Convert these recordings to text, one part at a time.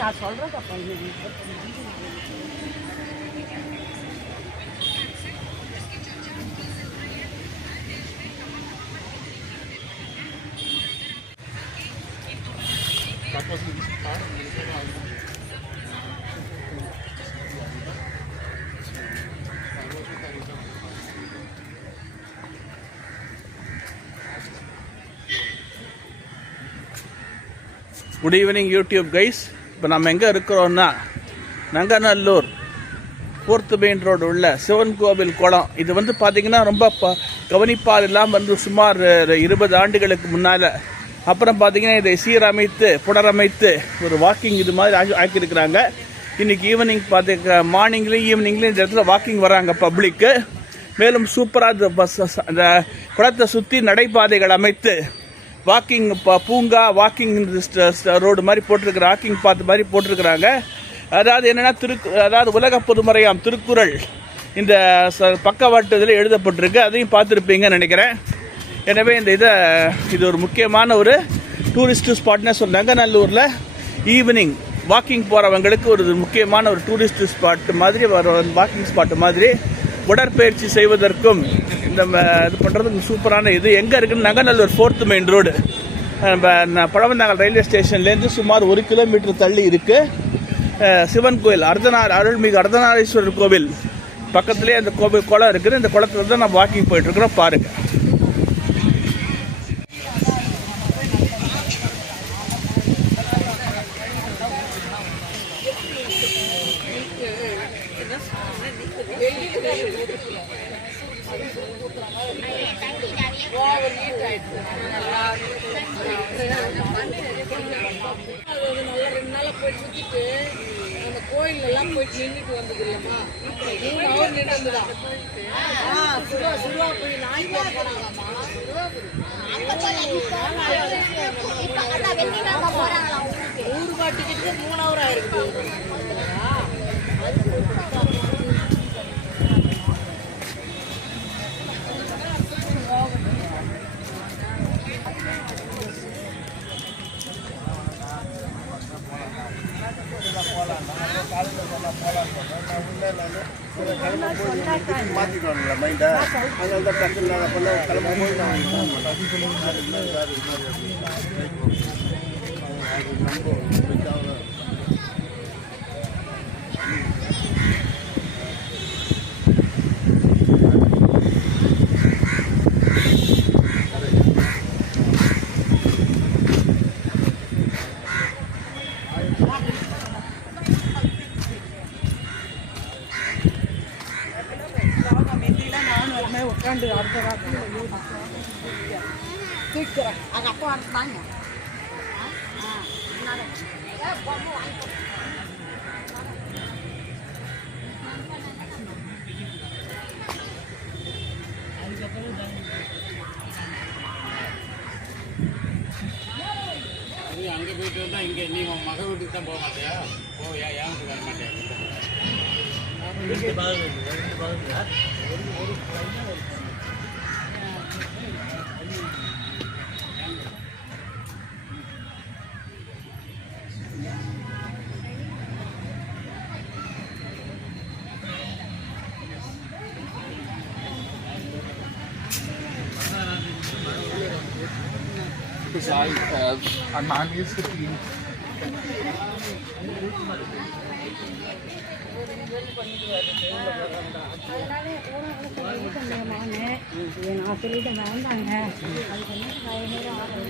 நான் சொல்றேன் good evening YouTube guys. இப்போ நம்ம எங்கே இருக்கிறோன்னா நங்கநல்லூர் 4th மெயின் ரோடு உள்ள சிவன் கோவில் குளம். இது வந்து பார்த்திங்கன்னா ரொம்ப கவனிப்பால் இல்லாமல் வந்து சுமார் 20 ஆண்டுகளுக்கு முன்னால். அப்புறம் பார்த்திங்கன்னா இதை சீரமைத்து புனரமைத்து ஒரு வாக்கிங் இது மாதிரி ஆக்கியிருக்கிறாங்க. இன்றைக்கி ஈவினிங் மார்னிங்லேயும் ஈவினிங்லேயும் இந்த இடத்துல வாக்கிங் வராங்க பப்ளிக்கு. மேலும் சூப்பராக அந்த குளத்தை சுற்றி நடைபாதைகள் அமைத்து வாக்கிங் பூங்கா வாக்கிங் ரோடு மாதிரி போட்டிருக்கிற வாக்கிங் பாத்து மாதிரி போட்டிருக்கிறாங்க. அதாவது என்னென்னா அதாவது உலக பொதுமறையாம் திருக்குறள் இந்த பக்கவாட்டு இதில் எழுதப்பட்டிருக்கு. அதையும் பார்த்துருப்பீங்கன்னு நினைக்கிறேன். எனவே இது ஒரு முக்கியமான ஒரு டூரிஸ்ட் ஸ்பாட்னே சொன்னாங்க. நங்கநல்லூரில் ஈவினிங் வாக்கிங் போகிறவங்களுக்கு ஒரு முக்கியமான ஒரு டூரிஸ்ட் ஸ்பாட் மாதிரி வாக்கிங் ஸ்பாட் மாதிரி உடற்பயிற்சி செய்வதற்கும் இந்த இது பண்ணுறதுக்கு சூப்பரான இது எங்கே இருக்குன்னு Nanganallur 4th main road Pazhavanthangal railway ஸ்டேஷன்லேருந்து சுமார் 1 கிலோமீட்டர் தள்ளி இருக்குது. சிவன் கோயில் அருள்மிகு அர்த்தநாரீஸ்வரர் கோவில் பக்கத்துலேயே அந்த குளம் இருக்குது. இந்த குளத்துல தான் நம்ம வாக்கிங் போயிட்டுருக்குறோம். பாருங்கள். கோயிலெல்லாம் போயிட்டு நின்றுட்டு வந்தது இல்லைம்மா, அவர் நின்றுதான் சிறுவா போய் நாய்க்கு போனாங்கம்மா. ₹100 டிக்கெட்டுக்கு 3 ஹவர் ஆயிருக்கு. மாற்றிக்கணும்ல மைண்டை. அதனால தான் டக்குன்னு நான் பண்ண கிளம்பும்போது நான் உட்காந்து அடுத்த ராத்திரி தூக்கிறேன். அது அப்போ வாங்க வீட்டுக்கு வந்தால் இங்கே நீ உன் மக வீட்டுக்கு தான் போக மாட்டியா? ஏன் வீட்டுக்கு வர மாட்டியா? Because I'm not used to being. நான் சொல்லிட்டேன் வேண்டாங்க அதுக்கு என்ன நேரம் ஆகும்.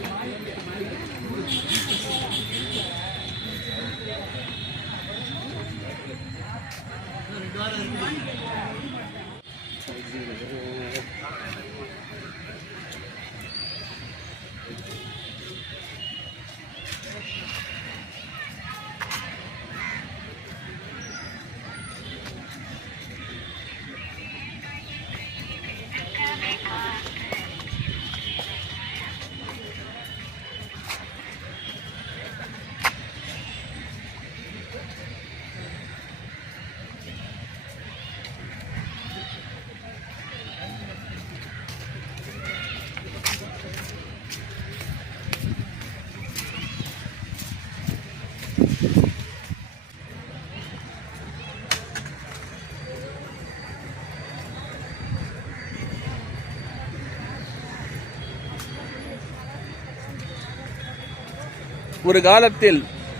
ஒரு காலத்தில்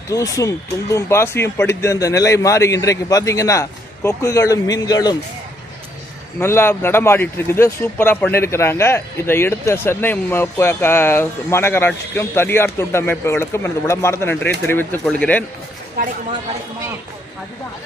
தூசும் தும்பும் பாசியும் படித்திருந்த நிலை மாறி இன்றைக்கு பார்த்தீங்கன்னா கொக்குகளும் மீன்களும் நல்லா நடமாடிட்டு இருக்குது. சூப்பராக பண்ணியிருக்கிறாங்க. இதை எடுத்த சென்னை மாநகராட்சிக்கும் தனியார் தொண்டு அமைப்புகளுக்கும் எனது உளமார்ந்த நன்றியை தெரிவித்துக் கொள்கிறேன். கிடைக்குமா அதுதான்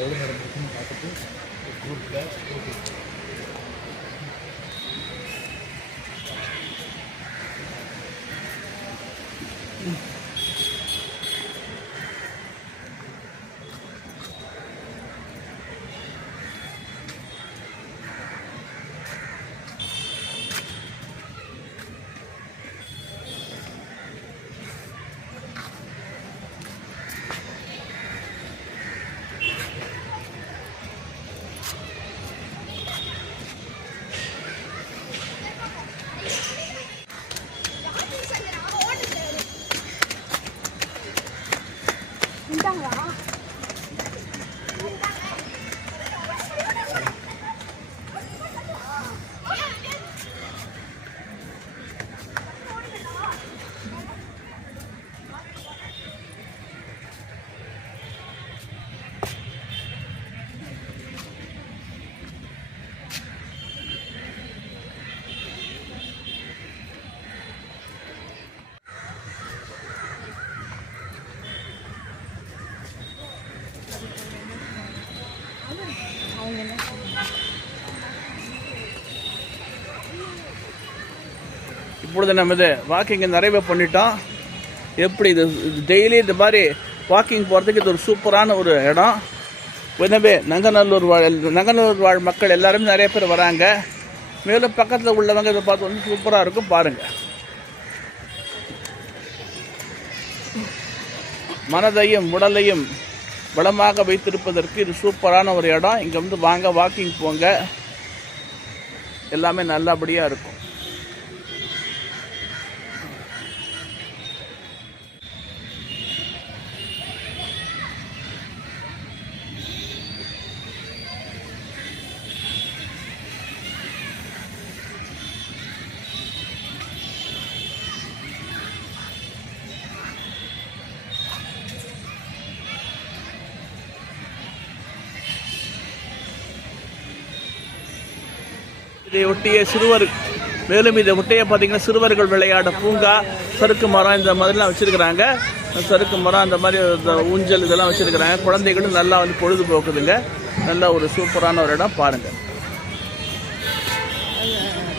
எவ்வளோ நடந்திருக்குன்னு பார்த்துட்டு குரூப்பில் இப்பொழுது நம்ம இது வாக்கிங் நிறைவு பண்ணிட்டோம். எப்படி இது டெய்லி இந்த மாதிரி வாக்கிங் போகிறதுக்கு இது ஒரு சூப்பரான ஒரு இடம். எனவே நங்கநல்லூர் வாழ் மக்கள் எல்லாருமே நிறைய பேர் வராங்க. மேலும் பக்கத்தில் உள்ளவங்க இதை பார்த்து வந்து சூப்பராக இருக்கும். பாருங்கள், மனதையும் உடலையும் வளமாக வைத்திருப்பதற்கு இது சூப்பரான ஒரு இடம். இங்கே வந்து வாங்க, வாக்கிங் போங்க, எல்லாமே நல்லபடியாக இருக்கும். இதை ஒட்டிய மேலும் இதை ஒட்டிய பார்த்தீங்கன்னா சிறுவர்கள் விளையாட பூங்கா, சறுக்கு மரம் இந்த மாதிரிலாம் வச்சுருக்கிறாங்க. சறுக்கு மரம் அந்த மாதிரி இந்த ஊஞ்சல் இதெல்லாம் வச்சுருக்கிறாங்க. குழந்தைகளும் நல்லா வந்து பொழுதுபோக்குதுங்க. நல்ல ஒரு சூப்பரான ஒரு இடம் பாருங்கள்.